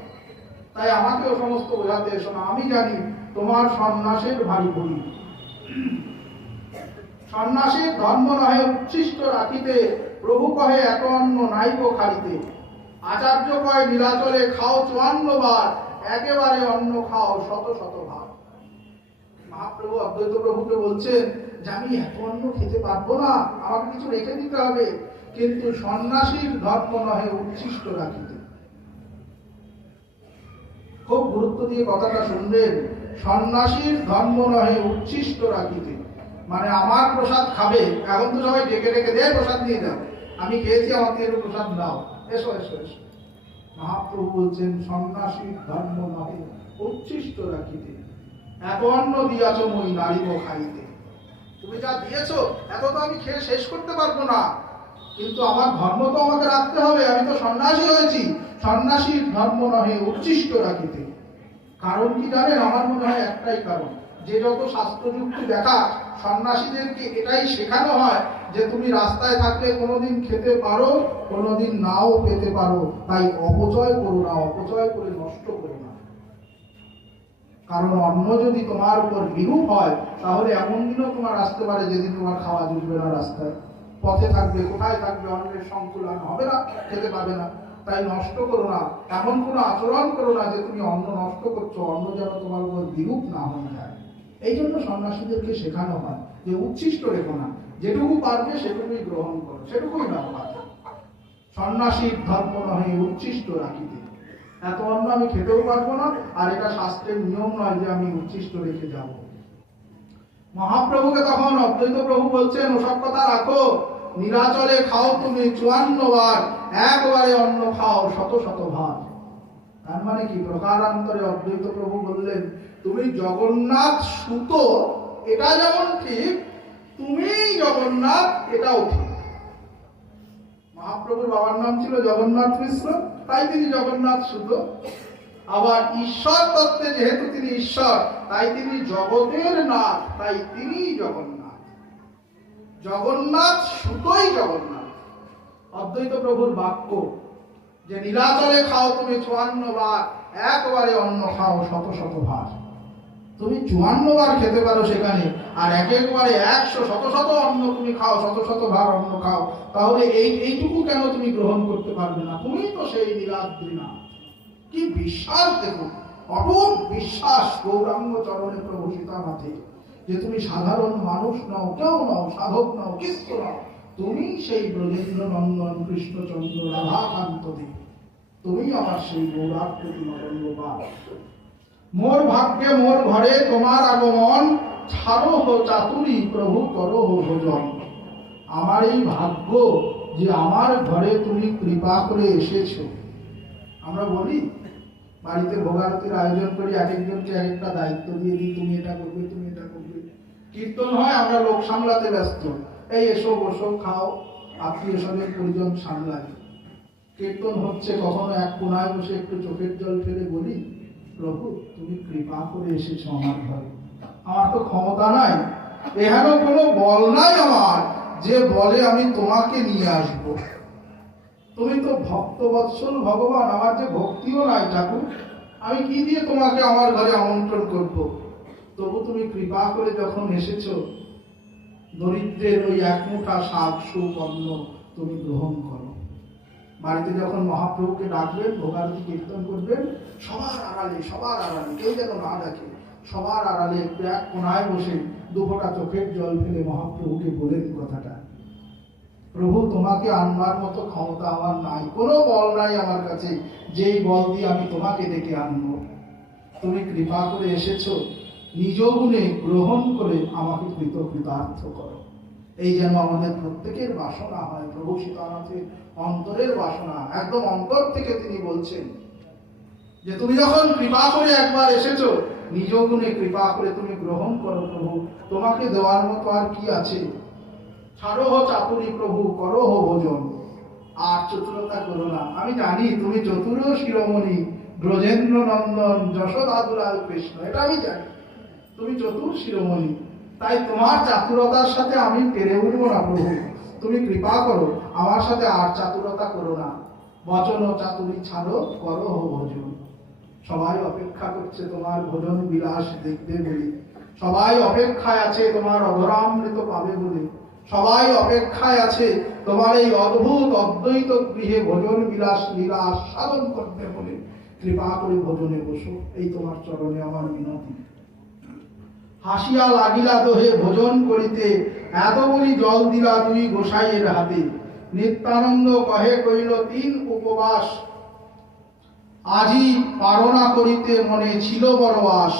তাই আমাকেও সমস্ত বোঝাতে এসো না, আমি জানি তোমার সন্ন্যাসের ভারী ভরি। সন্ন্যাসীর ধর্ম নহে উচ্ছিষ্ট রাখিতে, প্রভু কহে এক অন্ন নাইব খাইতে। আচার্য কয় নীলাচলে খাও ৫৪ বার, একেবারে অন্ন খাও শত শত ভাগ। মহাপ্রভু অদ্বৈত প্রভুকে বলছেন যে আমি এত অন্ন খেতে পারবো না, আমাকে কিছু রেখে দিতে হবে। কিন্তু সন্ন্যাসীর ধর্ম নহে উচ্ছিষ্ট রাখিতে। খুব গুরুত্ব দিয়ে কথাটা শুনবেন, সন্ন্যাসীর ধর্ম নহে উচ্ছিষ্ট রাখিতে, মানে আমার প্রসাদ খাবে, এখন তো সবাই ডেকে ডেকে দেয় প্রসাদ নিয়ে যাও, আমি খেয়েছি, আমার থেকে প্রসাদ নাও, এসো এসো এসো। মহাপ্রভু বলছেন সন্ন্যাসীর ধর্ম নহে উচ্ছিষ্ট রাখিতে, এত অন্ন দিয়াছ মই নারিব খাইতে। তুমি যা দিয়েছো এত তো আমি খেয়ে শেষ করতে পারবো না, কিন্তু আমার ধর্ম তো আমাকে রাখতে হবে, আমি তো সন্ন্যাসী হয়েছি। সন্ন্যাসীর ধর্ম নহে উচ্ছিষ্ট রাখিতে। কারণ কি জানেন? আমার মনে হয় একটাই কারণ, যে যত শাস্ত্রযুক্তি দেখা, সন্ন্যাসীদেরকে এটাই শেখানো হয় যে তুমি রাস্তায় থাকলে কোনোদিন খেতে পারো, কোনোদিন নাও পেতে পারো, তাই অপচয় করো না, অপচয় করে নষ্ট করো না। কারণ অন্ন যদি তোমার উপর বিরূপ হয়, তাহলে এমন দিনও তোমার আসতে পারে যেদিন তোমার খাওয়া জুটবে না, রাস্তায় পথে থাকবে, কোথায় থাকবে, অন্নের সংকুলন হবে না, খেতে পাবে না। তাই নষ্ট করো না, এমন কোনো আচরণ করো না যে তুমি অন্ন নষ্ট করছো, অন্ন যেন তোমার উপর বিরূপ না হয়ে যায়। এই জন্য সন্ন্যাসীদেরকে শেখানো হয় যে উচ্ছিষ্ট রেখো না, যেটুকু পারবে সেটুকুই গ্রহণ করো, সেটুকুই ব্যবহার। সন্ন্যাসীর ধর্ম নহে উচ্ছিষ্ট রাখিতে, এত অন্ন আমি খেতেও পারবো না, আর এটা শাস্ত্রের নিয়ম নয় যে আমি উচ্ছিষ্ট রেখে যাব। মহাপ্রভুকে তখন অদ্বৈত প্রভু বলছেন ওসব কথা রাখো, নীলাচলে খাও তুমি ৫৪ বার, একবারে অন্ন খাও শত শত ভাগ। তার মানে কি? প্রকারান্তরে অদ্বৈত প্রভু বললেন তুমি জগন্নাথ সুত, এটা যেমন ঠিক, তুমি জগন্নাথ, এটাও ঠিক। মহাপ্রভুর বাবার নাম ছিল জগন্নাথ মিশ্র, তাই তিনি জগন্নাথ সুত। আবার ঈশ্বর তত্ত্বে যেহেতু তিনি ঈশ্বর, তাই তিনি জগতের নাথ, তাই তিনি জগন্নাথ। জগন্নাথ সুতই জগন্নাথ। অদ্বৈত প্রভুর বাক্য যে নীলাচলে খাও তুমি ৫৪ বার, একবারে অন্ন খাও শত শত ভাগ। তুমি ৫৪ বার খেতে পারো সেখানে, আর একবারে ১০০ শত শত অন্ন তুমি খাও, শত শত ভাগ অন্ন খাও, তাহলে এইটুকু কেন তুমি গ্রহণ করতে পারবে না? তুমি তো সেই নীলাদ্রি না। কি বিশ্বাস দেখুন, অটুট বিশ্বাস গৌরাঙ্গ চরণে প্রভু সীতানাথে, যে তুমি সাধারণ মানুষ নও, কেউ নও, সাধক নও, কিচ্ছু নও, তুমি সেই ব্রজেন্দ্র নন্দন কৃষ্ণচন্দ্র রাধাকান্ত দেব, তুমি আমার সেই গৌরাকৃতি মদন গোপাল। মোর ভাগ্যে মোর ঘরে তোমার আগমন, ছাড়ো হো চাতুরি প্রভু করো হো ভোজন। আমার এই ভাগ্য যে আমার ঘরে তুমি কৃপা করে এসেছো। আমরা বলি বাড়িতে ভোগারতির আয়োজন করি, এক একজনকে এক একটা দায়িত্ব দিয়ে দিই, তুমি এটা করবে, তুমি এটা করবে। কীর্তন হয়, আমরা লোক সামলাতে ব্যস্ত, এই এসো বসো খাও, আত্মীয় স্বজন পরিজন সামলাই। কীর্তন হচ্ছে, কখনো এক কোনায় বসে একটু চোখের জল ফেলে বলি প্রভু তুমি কৃপা করে এসেছো আমার ঘরে, আমার তো ক্ষমতা নাই, এখানে কোনো বল নাই আমার যে বলে আমি তোমাকে নিয়ে আসবো। তুমি তো ভক্তবৎসল ভগবান, আমার যে ভক্তিও নাই ঠাকুর, আমি কি দিয়ে তোমাকে আমার ঘরে আমন্ত্রণ করব? তবু তুমি কৃপা করে যখন এসেছো, দরিদ্রের ওই এক মুঠা শাক সুখ অন্ন তুমি গ্রহণ করো। বাড়িতে যখন মহাপ্রভুকে ডাকবেন, ভোগারতি কীর্তন করবেন, সবার আড়ালে, কেউ যেন না ডাকে, সবার আড়ালে একটু এক কোনায় বসে দুফোঁটা চোখের জল ফেলে মহাপ্রভুকে বলেন কথাটা, প্রভু তোমাকে আনবার মতো ক্ষমতা আমার নাই, কোনো বল নাই আমার কাছে, যেই বল দিয়ে আমি তোমাকে ডেকে আনবো। তুমি কৃপা করে এসেছো, নিজ গুণে গ্রহণ করে আমাকে কৃতার্থ করো। এই যেন আমাদের প্রত্যেকের বাসনা হয়। প্রভু সীতানাথের অন্তরের বাসনা, একদম অন্তর থেকে তিনি বলছেন যে তুমি যখন কৃপা করে একবার এসেছো, নিজ গুণে কৃপা করে তুমি গ্রহণ করো প্রভু। তোমাকে দেওয়ার মতো আর কি আছে? ছাড়ো হো চাতুরী প্রভু, করো হো ভোজন, আর চতুরতা করো না। আমি জানি তুমি চতুর শিরোমণি, ব্রজেন্দ্র নন্দন, যশোদা দুলাল কৃষ্ণ, এটা আমি জানি তুমি চতুর শিরোমণি, তাই তোমার চাতুরতার সাথে আমি পেরে উঠবো না প্রভু। তুমি কৃপা করো, আমার সাথে আর চাতুরতা করো না। বচন ও চাতুরী ছাড়ো, করো হো ভোজন। সবাই অপেক্ষা করছে তোমার ভোজন বিলাস দেখতে বলে, সবাই অপেক্ষায় আছে তোমার অধরামৃত পাবে বলে, সবাই অপেক্ষায় আছে তোমার এই অদ্ভুত অদ্বৈত গৃহে ভোজন বিলাস লীলা আস্বাদন করতে বলে। কৃপা করে ভোজনে বসো, এই তোমার চরণে আমার মিনতি। হাসিয়া লাগিলা দোহে ভোজন করিতে, এত বলি জল দিলা দুই গোসাইয়ের হাতে। নিত্যানন্দ কহে কইল 3 উপবাস, আজি পারনা করিতে মনে ছিল বড় আশ।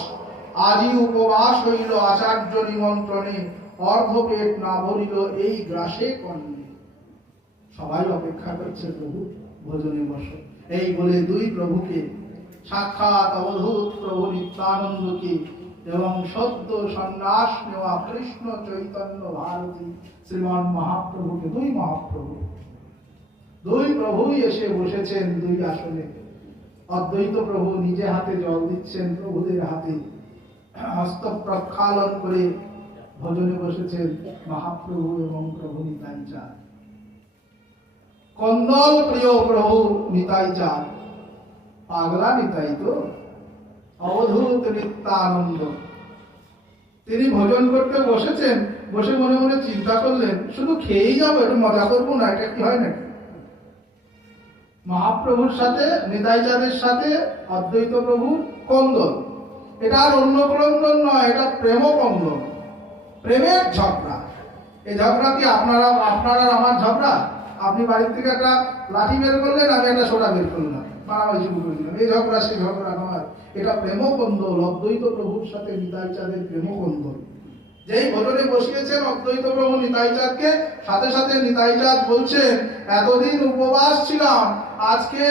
আজি উপবাস হইল আচার্য নিমন্ত্রণে, অর্ধ পেট না ভরিল এই গ্রাসে কর্ণে। সবাই অপেক্ষা করছে প্রভু, ভোজনে বসো। এই বলে দুই প্রভুকে, সাক্ষাৎ অবধূত প্রভু নিত্যানন্দকে এবং সদ্য সন্ন্যাস নেওয়া কৃষ্ণ চৈতন্য ভারতী শ্রীমান মহাপ্রভুকে, দুই প্রভুই এসে বসেছেন দুই আসনে। অদ্বৈত প্রভু নিজে হাতে জল দিচ্ছেন প্রভুদের হাতে, হস্ত প্রক্ষালন করে ভোজনে বসেছেন মহাপ্রভু এবং প্রভু নিতাই চাঁদ। কন্দল প্রিয় প্রভু নিতাই চাঁদ, পাগলা নিতাই তো, অবধূত নিত্যানন্দ। তিনি ভোজন করতে বসেছেন, বসে মনে মনে চিন্তা করলেন শুধু খেয়েই যাবো, একটু মজা করবো না, এটা কি হয় নাকি? মহাপ্রভুর সাথে নিতাই চাঁদের সাথে অদ্বৈত প্রভুর কন্দল, এটা আর অন্য ক্রন্দন নয়, এটা প্রেম কন্দল, প্রেমের ঝগড়া। এই ঝগড়া কি আপনারা আমার ঝগড়া? আপনি বাড়ির থেকে একটা লাঠি বের করলেন, আমি একটা সোডা বের করলাম, মারামারি শুরু করে দিলাম, এই ঝগড়া সেই ঝগড়া নয়, এটা প্রেম কন্দল। অদ্বৈত প্রভুর সাথে নিতাই চাঁদের প্রেম কন্দল। যেই ভোজনে বসিয়েছেন অদ্বৈত প্রভু নিতাই চাঁদকে, সাথে সাথে নিতাই চাঁদ বলছেন এতদিন উপবাস ছিলাম, আজকে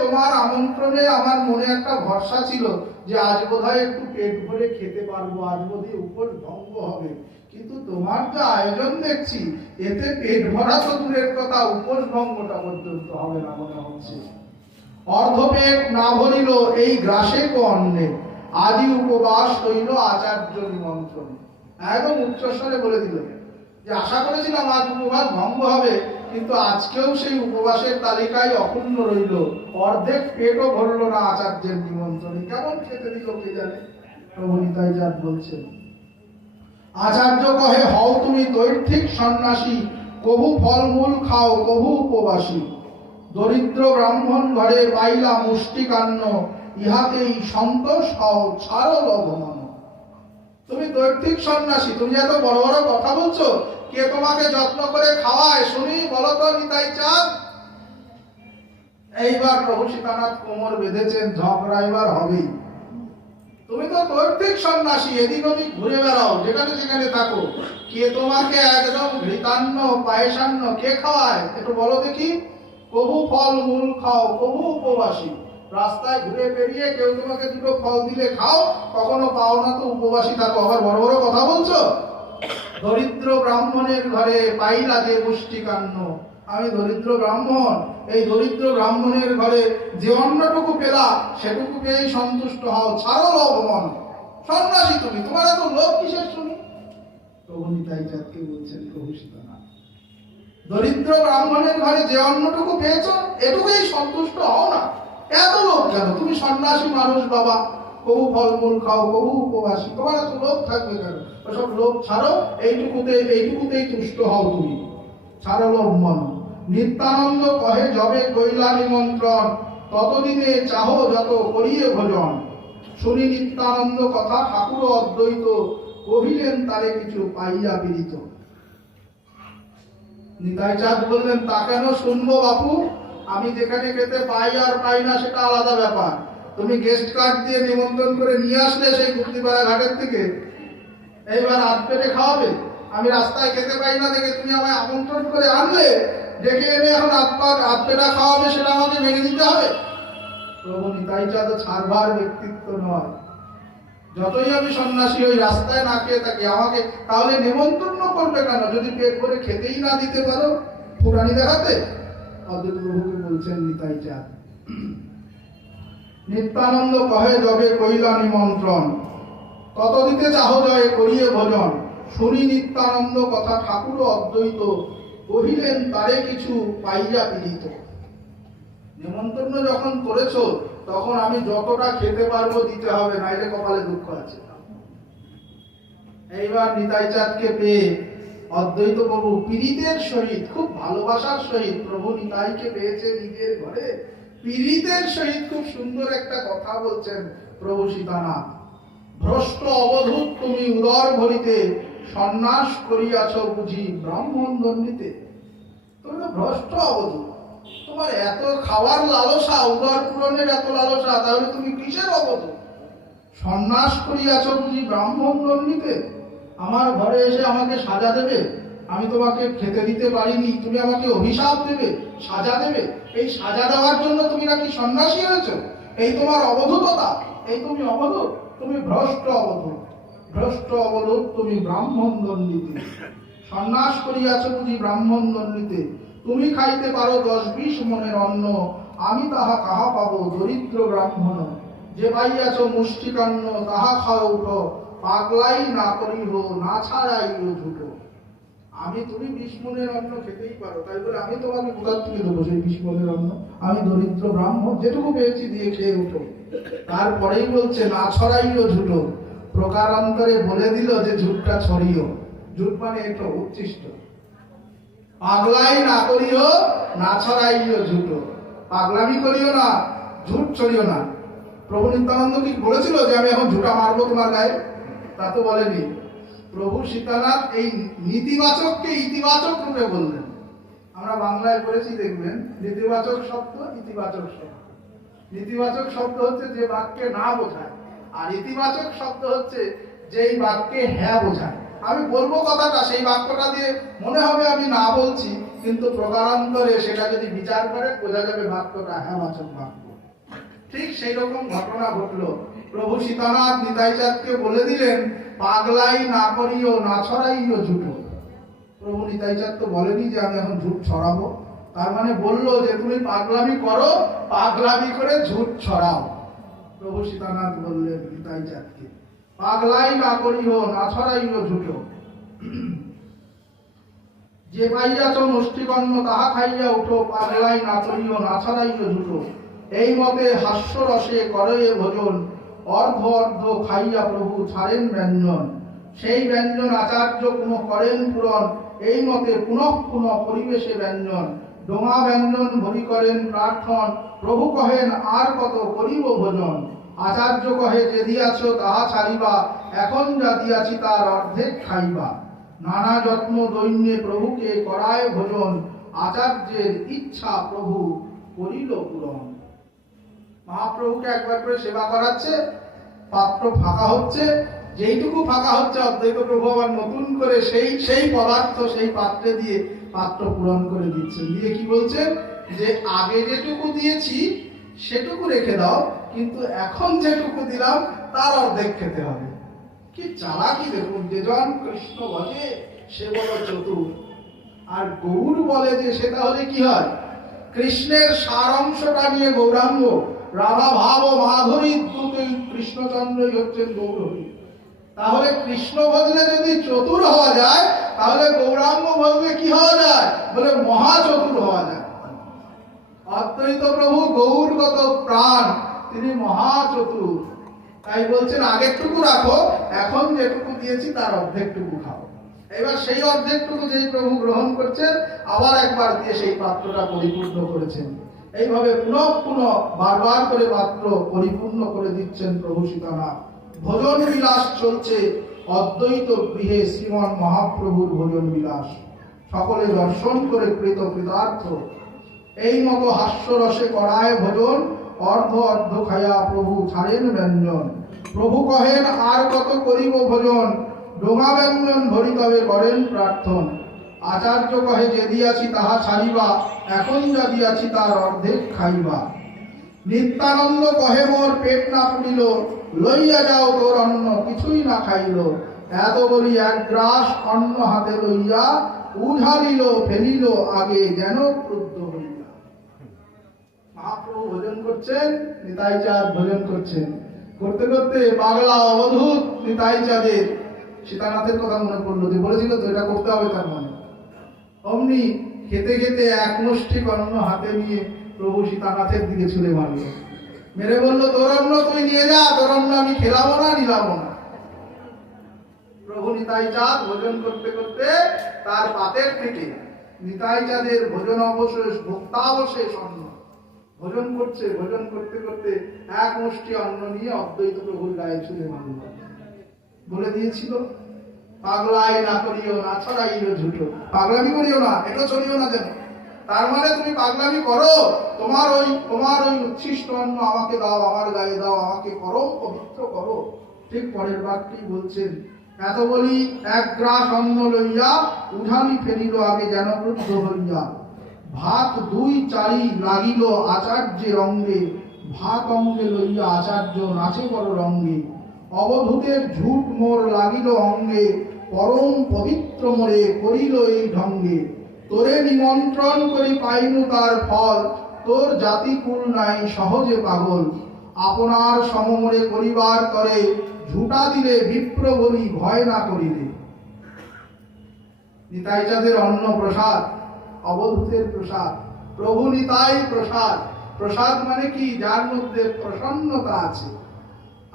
তোমার আমন্ত্রণে আমার মনে একটা ভরসা ছিল যে আজ বোধহয় একটু পেট ভরে খেতে পারবো, আজ বোধহয় উপোস ভঙ্গ হবে, কিন্তু তোমার যে আয়োজন দেখছি এতে পেট ভরা তো দূরের কথা, উপোস ভঙ্গটা পর্যন্ত হবে না মনে হচ্ছে। অর্ধ পেট না ভরিল এই গ্রাসে অন্নে, আদি উপবাস হইল আচার্য নিমন্ত্রণে। একদম উচ্চস্বরে বলে দিল যে আশা করেছিলাম আজ উপবাস ভঙ্গ হবে, কিন্তু আজকেও সেই উপবাসের তালিকায় অক্ষুণ্ণ রইল, অর্ধেক পেটও ভরল না আচার্যের নিমন্ত্রণে। কেমন খেতে দিল কে জানে। প্রভু নিতাই চাঁদ বলছেন, আচার্য কহে হও তুমি দৈর্ঘিক সন্ন্যাসী, কভু ফলমূল খাও কভু উপবাসী। দরিদ্র ব্রাহ্মণ ঘরে পাইলা মুষ্টিকান্ন, ইহাতেই সন্তোষ হও ছাড়ো লভমন। তুমি দৈর্ঘিক সন্ন্যাসী, তুমি এত বড় বড় কথা বলছো, কে তোমাকে যত্ন করে খাওয়ায় শুনি, বলো তো নিতাই চাঁদ। এইবার প্রভু সীতানাথ কোমর বেঁধেছেন, ঝগড়া এবার হবেই। তুমি তো দৈর্ঘিক সন্ন্যাসী, এদিক ওদিক ঘুরে বেড়াও, যেখানে যেখানে থাকো, কে তোমাকে একদম ঘৃতান্ন পায়েসান্ন কে খাওয়ায় একটু বলো দেখি। কবু ফল মূল খাও কবু উপবাসী, রাস্তায় ঘুরে বেরিয়ে কেউ তোমাকে দুটো ফল দিলে খাও, কখনো পাও না তো উপবাসী থাকো, আবার বড় বড় কথা বলছো। দরিদ্র ব্রাহ্মণের ঘরে পাইলা যে মুষ্টিকান্ন, আমি দরিদ্র ব্রাহ্মণ, এই দরিদ্র ব্রাহ্মণের ঘরে যে অন্নটুকু পেলা সেটুকু পেয়েই সন্তুষ্ট হও, ছাড়ো লভমন। সন্ন্যাসী তুমি, তোমার এত লোভ কিসের শুনি। প্রভু নিতাই চাঁদকে বলছেন প্রভু সীতানাথ, দরিদ্র ব্রাহ্মণের ঘরে যে অন্নটুকু পেয়েছো এটুকুই সন্তুষ্ট হও না, এত লোভ কেন? তুমি সন্ন্যাসী মানুষ বাবা, কবু ফলমূল খাও কবু উপবাসী, তোমার এত লোভ থাকবে কেন? ওসব লোভ ছাড়ো, এইটুকুতেই তুষ্ট হও তুমি, ছাড়ো লোভ মন। নিত্যানন্দ কহে যবে কইলা নিমন্ত্রণ, ততদিনে চাহ যত করিয়ে ভোজন। শুনি নিত্যানন্দ কথা ঠাকুর অদ্বৈত, কহিলেন তারে কিছু পাইয়া পীড়িত। নিতাই চাঁদ বললেন, তা কেন শুনবো বাপু, আমি যেখানে খেতে পাই আর পাই না সেটা আলাদা ব্যাপার, তুমি গেস্ট কার্ড দিয়ে নিমন্ত্রণ করে নিয়ে আসলে সেই গুপ্তিপাড়া ঘাটের থেকে, এইবার হাত পেটে খাওয়াবে? আমি রাস্তায় খেতে পাই না দেখে তুমি আমায় আমন্ত্রণ করে আনলে, ডেকে এনে এখন হাত পেটা খাওয়াবে, সেটা আমাকে মেনে নিতে হবে? প্রভু নিতাই চাঁদ ছাড়বার ব্যক্তিত্ব নয়। যতই আমি সন্ন্যাসী ওই রাস্তায় না খেয়ে থাকি, আমাকে তাহলে নিমন্ত্রণ করবে কেন যদি পেট ভরে খেতেই না দিতে পারো? ফুটানি দেখাতে? অদ্বৈত প্রভুকে বলছেন নিতাই চাঁদ। নিত্যানন্দ কহে যবে কইলা নিমন্ত্রণ, তত দিতে চাহ জয় করিয়ে ভোজন। শুনি নিত্যানন্দ কথা ঠাকুর অদ্বৈত, কহিলেন তারে কিছু পাইয়া পীড়িত। নিমন্ত্রণ যখন করেছো তখন আমি যতটা খেতে পারবো দিতে হবে, নাইলে কপালে দুঃখ আছে। এইবার নিতাই চাঁদকে পেয়ে অদ্বৈত প্রভু পীড়িতের সহিত, খুব ভালোবাসার সহিত প্রভু নিতাইকে পেয়েছে নিজের ঘরে, পীড়িতের সহিত খুব সুন্দর একটা কথা বলছেন প্রভু সীতানাথ। ভ্রষ্ট অবধূত তুমি উদর ভরিতে, সন্ন্যাস করিয়াছ বুঝি ব্রাহ্মণ দণ্ডিতে। তুমি তো ভ্রষ্ট অবধূত, তোমার এত খাওয়ার লালসা, উদর পূরণের এত লালসা, তাহলে তুমি কিসের অবধূত? সন্ন্যাস করিয়াছ বুঝি ব্রাহ্মণ দণ্ডিতে। আমার ঘরে এসে আমাকে সাজা দেবে? আমি তোমাকে খেতে দিতে পারিনি, তুমি আমাকে অভিশাপ দেবে, সাজা দেবে? এই সাজা দেওয়ার জন্য তুমি নাকি সন্ন্যাসী হয়েছ? এই তোমার অবধূততা? এই তুমি অবধূত? তুমি ভ্রষ্ট অবধূত, ভ্রষ্ট অবধূত তুমি ব্রাহ্মণ দণ্ডিতে। সন্ন্যাস করিয়াছ বুঝি ব্রাহ্মণ দণ্ডিতে। তুমি খাইতে পারো 10-20 মনের অন্ন, আমি তাহা কাহা পাবো দরিদ্র ব্রাহ্মণ। যে পাইয়াছ মুষ্টিকান্ন তাহা খাও উঠো, পাগলাই না করিহ না ছাড়াইল ঝুটো। তুমি 20 মনের অন্ন খেতেই পারো, তাই বলে আমি তোমাকে কোথার থেকে দেবো সেই 20 মনের অন্ন? আমি দরিদ্র ব্রাহ্মণ, যেটুকু পেয়েছি দিয়ে খেয়ে উঠো। তারপরেই বলছে না ছড়াইও ঝুটো। প্রকারান্তরে বলে দিল যে ঝুটটা ছড়িও। ঝুট মানে এটা উচ্ছিষ্ট। পাগলাই না করিও না ছড়াইও ঝুটো। পাগলামি করিও না, ঝুট ছড়িও না। প্রভু নিত্যানন্দ কি বলেছিল যে আমি এখন ঝুটা মারবো তোমার গায়ে? তা তো বলেনি। প্রভু সীতানাথ এই নীতিবাচককে ইতিবাচক রূপে বললেন। আমরা বাংলায় পড়েছি দেখবেন, নেতিবাচক শব্দ, ইতিবাচক শব্দ। নেতিবাচক শব্দ হচ্ছে যে বাক্যে না বোঝায়, আর ইতিবাচক শব্দ হচ্ছে যেই বাক্যে হ্যাঁ বোঝায়। আমি বলবো কথাটা, সেই বাক্যটা দিয়ে মনে হবে আমি না বলছি, কিন্তু প্রকারান্তরে সেটা যদি বিচার করে বোঝা যাবে বাক্যটা হ্যাঁ বাচক বাক্য। ঠিক সেই রকম ঘটনা ঘটলো। প্রভু সীতানাথ নিতাই চাঁদকে বলে দিলেন পাগলাই না করিও না ছড়াইও ঝুটো। প্রভু নিতাই চাঁদ তো বলেনি যে আমি এখন ঝুট ছড়াবো, তার মানে বললো যে তুমি পাগলামি করো, পাগলামি করে ঝুট ছড়াও। প্রভু সীতানাথ বললেন নিতাই চাঁদকে পাগলাই না করিও না ছড়াইও ঝুটো। যে পাইয়াছ মুষ্টিকন্ন তাহা খাইয়া উঠো, পাগলাই না করিও না ছড়াইও ঝুটো। এই মতে হাস্যরসে করে ভোজন, অর্ধ অর্ধ খাইয়া প্রভু ছাড়েন ব্যঞ্জন। সেই ব্যঞ্জন আচার্য পুনঃ করেন পূরণ, এই মতে পুনঃ পুনঃ পরিবেশে ব্যঞ্জন। ডোঙা ব্যঞ্জন ভরি করেন প্রার্থন, প্রভু কহেন আর কত করিব ভোজন। আচার্য কহে যে দিয়াছ তাহা ছাড়িবা, এখন যা দিয়াছি তার অর্ধেক খাইবা। নানা যত্ন দৈন্যে প্রভুকে করায় ভোজন, আচার্যের ইচ্ছা প্রভু করিল পূরণ। মহাপ্রভুকে একবার করে সেবা করাচ্ছে, পাত্র ফাঁকা হচ্ছে, যেইটুকু ফাঁকা হচ্ছে অদ্বৈত প্রভু আবার নতুন করে সেই পদার্থ সেই পাত্রে দিয়ে পাত্র পূরণ করে দিচ্ছেন। দিয়ে কি বলছেন যে আগে যেটুকু দিয়েছি সেটুকু রেখে দাও, কিন্তু এখন যেটুকু দিলাম তার অর্ধেক খেতে হবে। কি চালাকি দেখুন! যেজন কৃষ্ণ বলে সে বলো চতুর, আর গৌর বলে যে সে তাহলে কি হয়? কৃষ্ণের সার অংশটা নিয়ে গৌরাঙ্গ, রাধা ভাব ও মাধুরী দুটোই কৃষ্ণচন্দ্রই হচ্ছেন গৌরহরি। তাহলে কৃষ্ণ ভজলে যদি চতুর হওয়া যায়, তাহলে গৌরাঙ্গ ভজলে কি হওয়া যায়? বলে মহা চতুর হওয়া যায়। অদ্বৈত প্রভু গৌরগত প্রাণ, তিনি মহা চতুর। তাই বলছেন আগেরটুকু রাখো, এখন যেটুকু দিয়েছি তার অর্ধেকটুকু খাও। এবার সেই অর্ধেকটুকু যেই প্রভু গ্রহণ করছেন, আবার একবার দিয়ে সেই পাত্রটা পরিপূর্ণ করেছেন। এইভাবে পুনঃ পুনঃ বারবার করে পাত্র পরিপূর্ণ করে দিচ্ছেন প্রভু সীতানাথ। ভোজন বিলাস চলছে অদ্বৈত গৃহে, শ্রীমন মহাপ্রভুর ভোজন বিলাস। সকলে দর্শন করে কৃত কৃতার্থ। এই মতো হাস্যরসে করায় ভোজন, অর্ধ অর্ধ খায়া প্রভু ছাড়েন ব্যঞ্জন। প্রভু কহেন আর কত করিব ভোজন, ডোঙা ব্যঞ্জন ধরি তবে করেন প্রার্থন। আচার্য কহে যে দিয়াছি তাহা ছাড়িবা, এখন যা দিয়াছি তার অর্ধেক খাইবা। নিত্যানন্দ কহে মোর পেট না পুরিল, লইয়া যাও তোর অন্ন কিছুই না খাইল। এত বলি এক গ্রাস অন্ন হাতে লইয়া, উঝালিল ফেলিল আগে যেন ক্রুদ্ধ হইয়া। মহাপ্রভু ভোজন করছেন, নিতাই চাঁদ ভোজন করছেন। করতে করতে পাগলা অবধূত নিতাই চাঁদের সীতানাথের কথা মনে পড়লো, যে বলেছিল তো এটা করতে হবে তার মনে। অমনি খেতে খেতে এক মুষ্টি অন্ন হাতে নিয়ে প্রভু সীতানাথের দিকে ছুঁড়ে মারল, মেরে বলল তোর অন্ন তুই নিয়ে যা, তোর অন্ন আমি খেলাবো না নিলাবো না। প্রভু নিতাই চাঁদ ভোজন করতে করতে তার পাতের থেকে নিতাই চাঁদের ভোজন অবশেষ ভোক্তাবশেষ অন্ন ভোজন করছে। ভোজন করতে করতে এক মুষ্টি অন্ন নিয়ে অদ্বৈত প্রভুর গায়ে ছুঁড়ে মারল। বলে দিয়েছিল পাগলাই না করিও না ছড়াইও ঝুটো, পাগলামি করিও না, এটা চলিও না যেন। তার মানে তুমি পাগলামি করো, তোমার ওই উচ্ছিষ্ট অন্ন আমাকে দাও, আমার গায়ে দাও, আমাকে করো পবিত্র করো। ঠিক পরের বাক্যেই বলছেন, এত বলি এক গ্রাস অন্ন লইয়া, উঠালি ফেলিল আগে যেন ক্রুদ্ধ হইয়া। ভাত দুই চারি লাগিল আচার্যের অঙ্গে, ভাত অঙ্গে লইয়া আচার্য নাচে বড় রঙ্গে। অবধূতের ঝুট মোর লাগিল অঙ্গে, পরম পবিত্র মোরে করিল এই ঢঙ্গে। তোরে নিমন্ত্রণ করি পাইনু তার ফল, তোর জাতি কুল নাই সহজে পাগল। আপনার সমমরে করিবার করে, ঝুটা দিলে বিপ্র বলি ভয় না করিলে। নিতাই চাঁদের অন্ন প্রসাদ, অবধূতের প্রসাদ, প্রভু নিতাই প্রসাদ। প্রসাদ মানে কি? যার মধ্যে প্রসন্নতা আছে।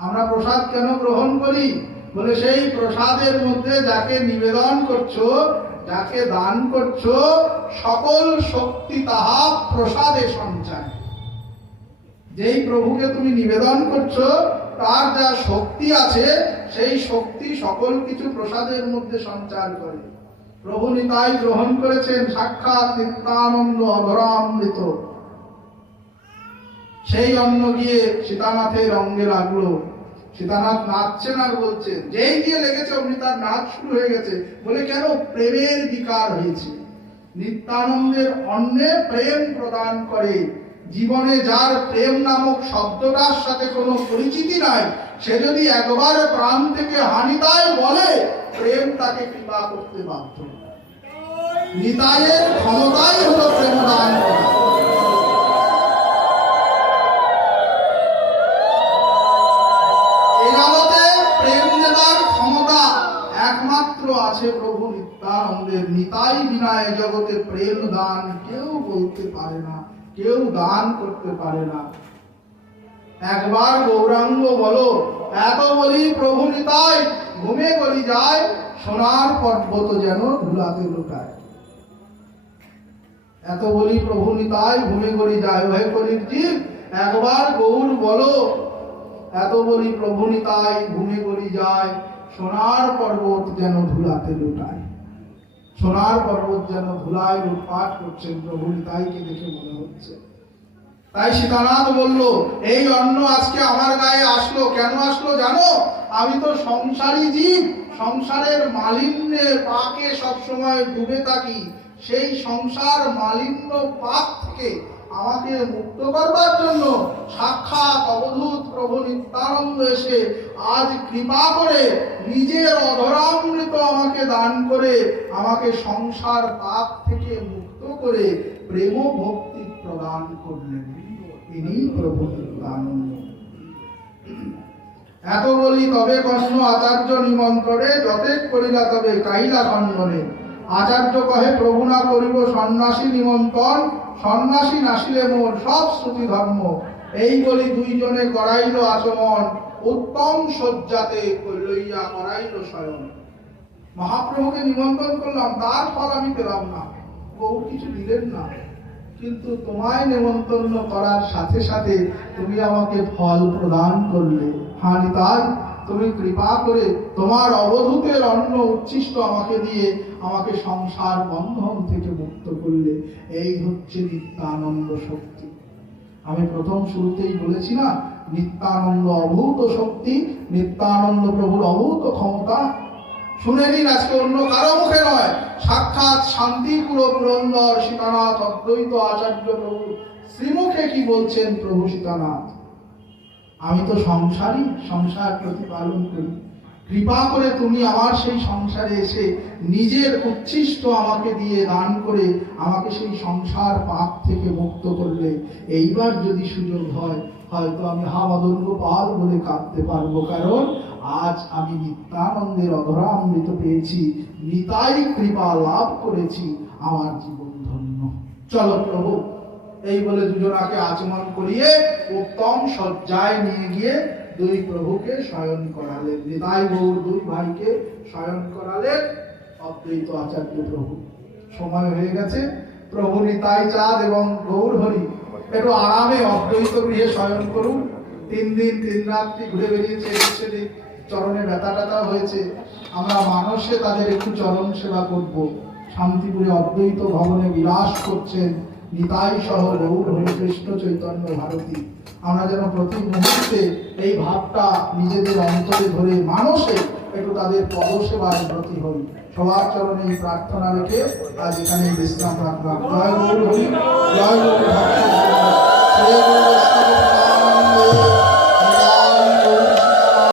আমরা প্রসাদ কেন গ্রহণ করি? বলে সেই প্রসাদের মধ্যে যাকে নিবেদন করছো, যাকে দান করছো, সকল শক্তি তাহা প্রসাদে সঞ্চয়। যেই প্রভুকে তুমি নিবেদন করছো তার যা শক্তি আছে, সেই শক্তি সকল কিছু প্রসাদের মধ্যে সঞ্চার করে। প্রভু নিতাই গ্রহণ করেছেন সাক্ষাৎ নিত্যানন্দ অধরামৃত। সেই অন্ন গিয়ে সীতানাথের অঙ্গে লাগলো। সীতানাথ নাচছেন আর বলছেন, যেই দিয়ে লেগেছে অমনি তার নাচ শুরু হয়ে গেছে। বলে কেন? প্রেমের বিকার হয়েছে। নিত্যানন্দের অন্নে প্রেম প্রদান করে। জীবনে যার প্রেম নামক শব্দটার সাথে কোনো পরিচিতি নাই, সে যদি একবার প্রাণ থেকে হানিতাই বলে, প্রেম তাকে কৃপা করতে বাধ্য। নিতাইয়ের ক্ষমতাই হলো প্রেম দান করা। প্রেম দেবার ক্ষমতা একমাত্র আছে প্রভু নিত্যানন্দের। নিতাই বিনা এ জগতে প্রেম দান কেউ বলতে পারে না, কেউ দান করতে পারে না। একবার গৌরাঙ্গ বলো, এত বলি প্রভু নিতাই ঘুমে গলি যায়, সোনার পর্বত যেন ধুলাতে লুটায়। এত বলি প্রভু নিতাই ঘুমে গলি যায়। ওহে কলির জীব, একবার গৌর বলো, এত বলি প্রভু নিতাই ঘুমে গলি যায়, সোনার পর্বত যেন ধুলাতে লুটায়। সোনার পর্বত যেন ধুলায় লুটপাট করছেন প্রভু নিতাইকে দেখে মনে হচ্ছে। তাই সীতানাথ বলল, এই অন্ন আজকে আমার গায়ে আসলো, কেন আসলো জানো? আমি তো সংসারী জীব, সংসারের মালিন্যে পাকে সবসময় ডুবে থাকি। সেই সংসার মালিন্য পাক থেকে আমাকে মুক্ত করবার জন্য সাক্ষাৎ অবধূত প্রভু নিত্যানন্দ এসে আজ কৃপা করে নিজের অধরামৃত আমাকে দান করে, আমাকে সংসার পাপ থেকে মুক্ত করে প্রেম ভক্তি প্রদান করলেন। তিনি প্রভু নিত্যানন্দ। এত বলি তবে কর্ণ আচার্য নিমন্ত্রণে, যতেক করিলা তবে কাহিলা খণ্ডনে। আচার্য কহে প্রভু না করিব সন্ন্যাসী নিমন্ত্রণ, সন্ন্যাসী নাসিলে মোর সব শ্রুতি ধর্ম। এই বলি দুইজনে করাইল আচমন, উত্তম শয্যাতে লইয়া করাইল শয়ন। মহাপ্রভুকে নিমন্ত্রণ করলাম, তার ফল আমি পেলাম না, বহু কিছু দিলেন না। কিন্তু তোমায় নিমন্ত্রণ করার সাথে সাথে তুমি আমাকে ফল প্রদান করলে। হ্যাঁ নিতাই, তুমি কৃপা করে তোমার অবধূতের অন্ন উচ্ছিষ্ট আমাকে দিয়ে আমাকে সংসার বন্ধন থেকে মুক্ত করলে। এই হচ্ছে নিত্যানন্দ শক্তি। আমি প্রথম শুরুতেই বলেছি না, নিত্যানন্দ অভূত শক্তি, নিত্যানন্দ প্রভুর অভূত ক্ষমতা। শুনে নিন আজকে অন্য কারো মুখে নয়, সাক্ষাৎ শান্তিপুর পুরন্দর সীতানাথ অদ্বৈত আচার্য প্রভু শ্রীমুখে কি বলছেন প্রভু সীতানাথ। আমি তো সংসারী, সংসার প্রতিপালন করি, কৃপা করে তুমি আমার সেই সংসারে এসে নিজের উচ্ছিষ্ট আমাকে দিয়ে দান করে আমাকে সেই সংসার পাপ থেকে মুক্ত করলে। এইবার যদি সুযোগ হয়, হয়তো আমি হা মদন গোপাল বলে কাঁদতে পারবো, কারণ আজ আমি নিত্যানন্দের অধরামৃত পেয়েছি, নিতাই কৃপা লাভ করেছি, আমার জীবন ধন্য। চলো প্রভু, এই বলে দুজনাকে আচমন করিয়ে উত্তম শয্যায় নিয়ে গিয়ে দুই প্রভুকে শয়ন করালেন। নিতাই গৌর দুই ভাইকে শয়ন করালেন অদ্বৈত আচার্য প্রভু। সময় হয়ে গেছে, প্রভু নিতাই চাঁদ এবং গৌর হরি একটু আরামে অদ্বৈত গৃহে শয়ন করুন। 3 দিন 3 রাত্রি ঘুরে বেরিয়েছে, সেদিক চরণে ব্যথা ট্যাথা হয়েছে, আমরা মানুষে তাদের একটু চরণ সেবা করব। শান্তিপুরে অদ্বৈত ভবনে বিলাস করছেন নিতাই সহ গৌর হরি কৃষ্ণ চৈতন্য ভারতী। আমরা যেন প্রতি মুহূর্তে এই ভাবটা নিজেদের অন্তরে ধরে মানুষে একটু তাদের পদসেবার ব্রতী হই। সবার চরণে এই প্রার্থনা রেখে আজ এখানে বিশ্রাম রাখলাম। জয় গৌর হরি, জয় গৌর।